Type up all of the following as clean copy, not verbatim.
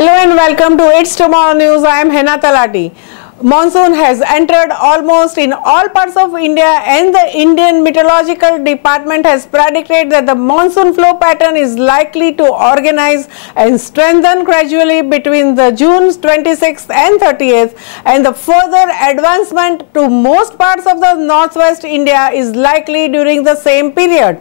Hello and welcome to It's Tomorrow News. I am Hena Talati. Monsoon has entered almost in all parts of India, and the Indian Meteorological Department has predicted that the monsoon flow pattern is likely to organize and strengthen gradually between the June 26th and 30th, and the further advancement to most parts of the northwest India is likely during the same period.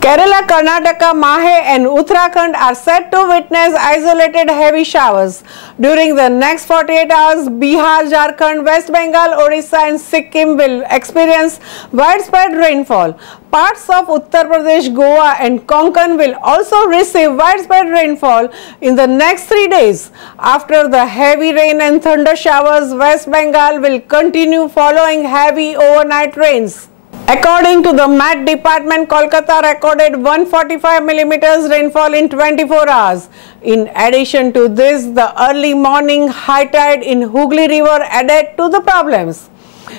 Kerala, Karnataka, Mahe and Uttarakhand are set to witness isolated heavy showers. During the next 48 hours, Bihar, Jharkhand, West Bengal, Odisha and Sikkim will experience widespread rainfall. Parts of Uttar Pradesh, Goa and Konkan will also receive widespread rainfall in the next 3 days. After the heavy rain and thunder showers, West Bengal will continue following heavy overnight rains. According to the Met Department, Kolkata recorded 145 millimeters rainfall in 24 hours. In addition to this, the early morning high tide in Hooghly River added to the problems.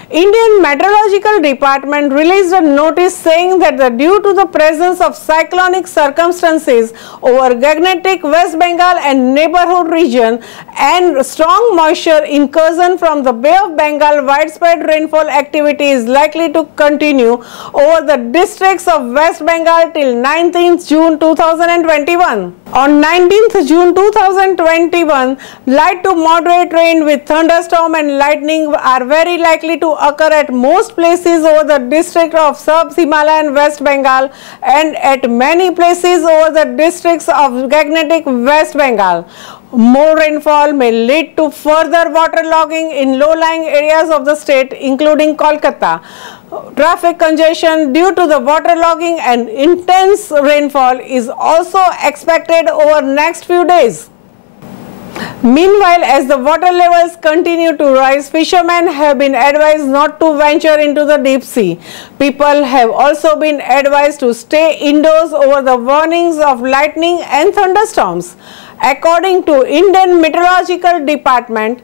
Indian Meteorological Department released a notice saying that due to the presence of cyclonic circumstances over Gangetic, West Bengal and neighborhood region and strong moisture incursion from the Bay of Bengal, widespread rainfall activity is likely to continue over the districts of West Bengal till 19th June 2021. On 19th June 2021, light to moderate rain with thunderstorm and lightning are very likely to occur at most places over the district of Sub-Himalayan West Bengal and at many places over the districts of Gangetic West Bengal. More rainfall may lead to further waterlogging in low-lying areas of the state, including Kolkata. Traffic congestion due to the waterlogging and intense rainfall is also expected over next few days. Meanwhile, as the water levels continue to rise, fishermen have been advised not to venture into the deep sea. People have also been advised to stay indoors over the warnings of lightning and thunderstorms. According to Indian Meteorological Department,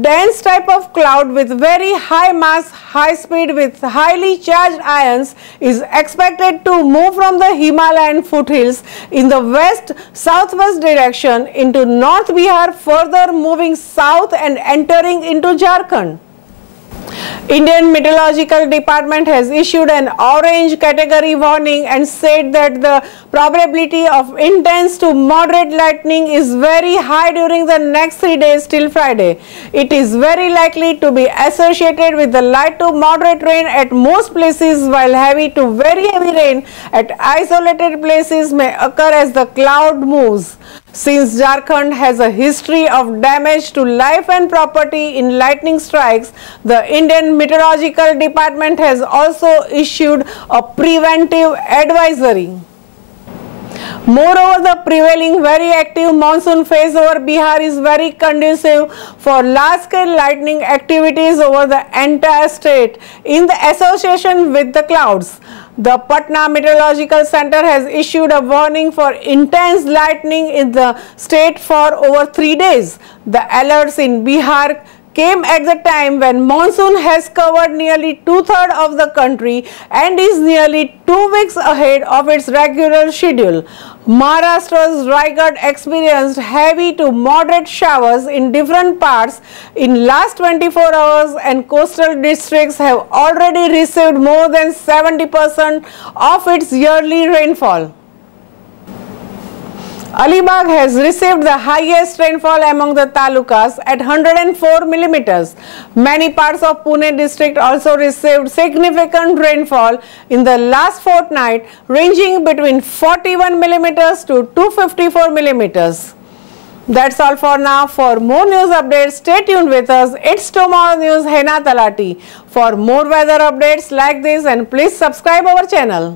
dense type of cloud with very high mass, high speed with highly charged ions is expected to move from the Himalayan foothills in the west-southwest direction into North Bihar, further moving south and entering into Jharkhand. Indian Meteorological Department has issued an orange category warning and said that the probability of intense to moderate lightning is very high during the next 3 days till Friday. It is very likely to be associated with the light to moderate rain at most places, while heavy to very heavy rain at isolated places may occur as the cloud moves. Since Jharkhand has a history of damage to life and property in lightning strikes, the Indian Meteorological Department has also issued a preventive advisory. Moreover, the prevailing very active monsoon phase over Bihar is very conducive for large-scale lightning activities over the entire state in the association with the clouds. The Patna Meteorological Center has issued a warning for intense lightning in the state for over 3 days. The alerts in Bihar came at the time when monsoon has covered nearly 2/3 of the country and is nearly 2 weeks ahead of its regular schedule. Maharashtra's Raigad experienced heavy to moderate showers in different parts in last 24 hours, and coastal districts have already received more than 70% of its yearly rainfall. Alibag has received the highest rainfall among the talukas at 104 millimeters. Many parts of Pune district also received significant rainfall in the last fortnight, ranging between 41 millimeters to 254 millimeters. That's all for now. For more news updates, stay tuned with us. It's Tomorrow News, Hena Talati. For more weather updates like this, and please subscribe our channel.